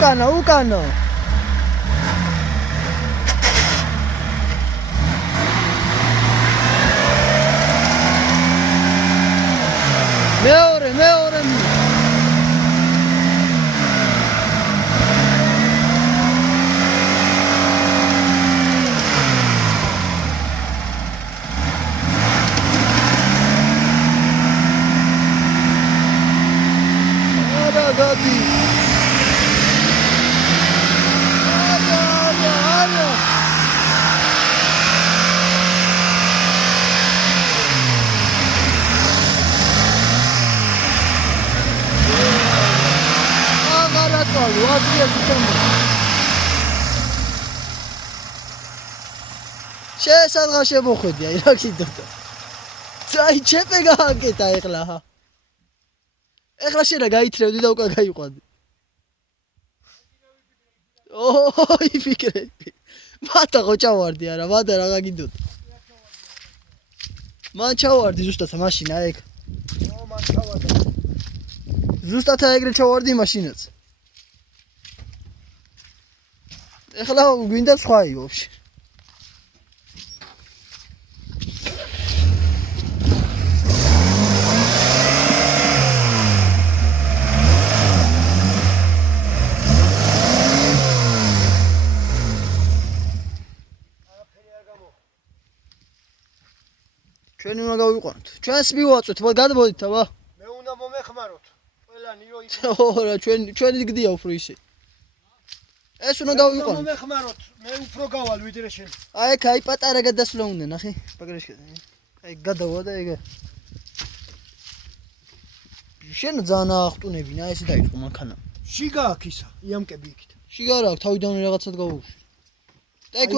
უკანო. მეორე. Gadi. Ana. Agaratsalo, აზრიაზეთამდე. შესაძღა შემოხვედი, აი რა კიდოდა. აი ჩეპე გააკეთა ეხლა. ეხლა შენა გაითრევდი და უკან გაიყვანდი. ოი ფიქრები. მათა ხო ჩავარდი არა, მათა რა გაგიდოდა. მან ჩავარდი ზუსტად მაშინა ეგ. მან ჩავარდა. ზუსტად ეგრე ჩავარდი მაშინაც. ეხლა გვინდა სხვაი ვაფშე. ჩვენი უნდა გავიყვანოთ. ჩვენს მივაწვეთ, გადმოდით აბა. მე უნდა მომეხმაროთ. ყველანი რო იქ. ო რა ჩვენი გდია უფრო ისე. ეს უნდა გავიყვანოთ. მომეხმაროთ. მე უფრო გავალ ვიდრე შენ. აი ეგ აი პატარა გადასვლა უნდა ნახე. პაგრეშკა. აი გადავა და ეგ. შენ ძალიან აღტუნებინა, ესე დაიწყო მანქანა. შიგა აქ ისა, იამკები იქით. შიგა რა აქვს, თავიდანვე რაღაცად გავუშვი. და ეგ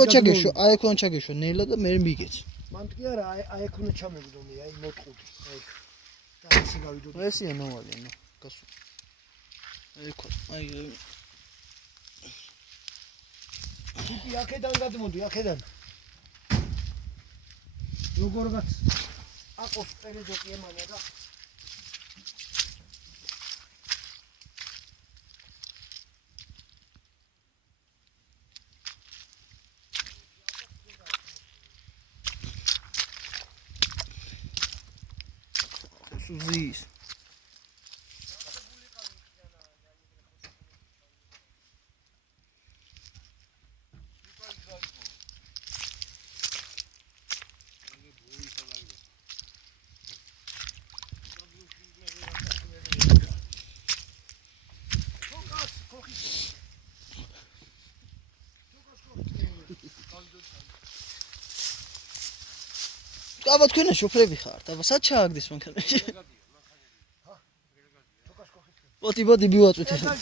უნდა ჩაგეშვა, ნელა და მე მიგეც. მან კი არა, აი ეგ უნდა ჩამეგდომი, აი მოტყუდი, აი. და ესე გავიდოდი. ესია ნოვალი, ნო, გასულ. აი კი აქედან გადმოდი, აქედან. როგორღაც აყოს პერეჯოკი ემანა და Suzis. აბა თქვენ შოფრები ხართ, აბა სად ჩააგდეს მანქანაში? ბოდი მივაწვით ახლა.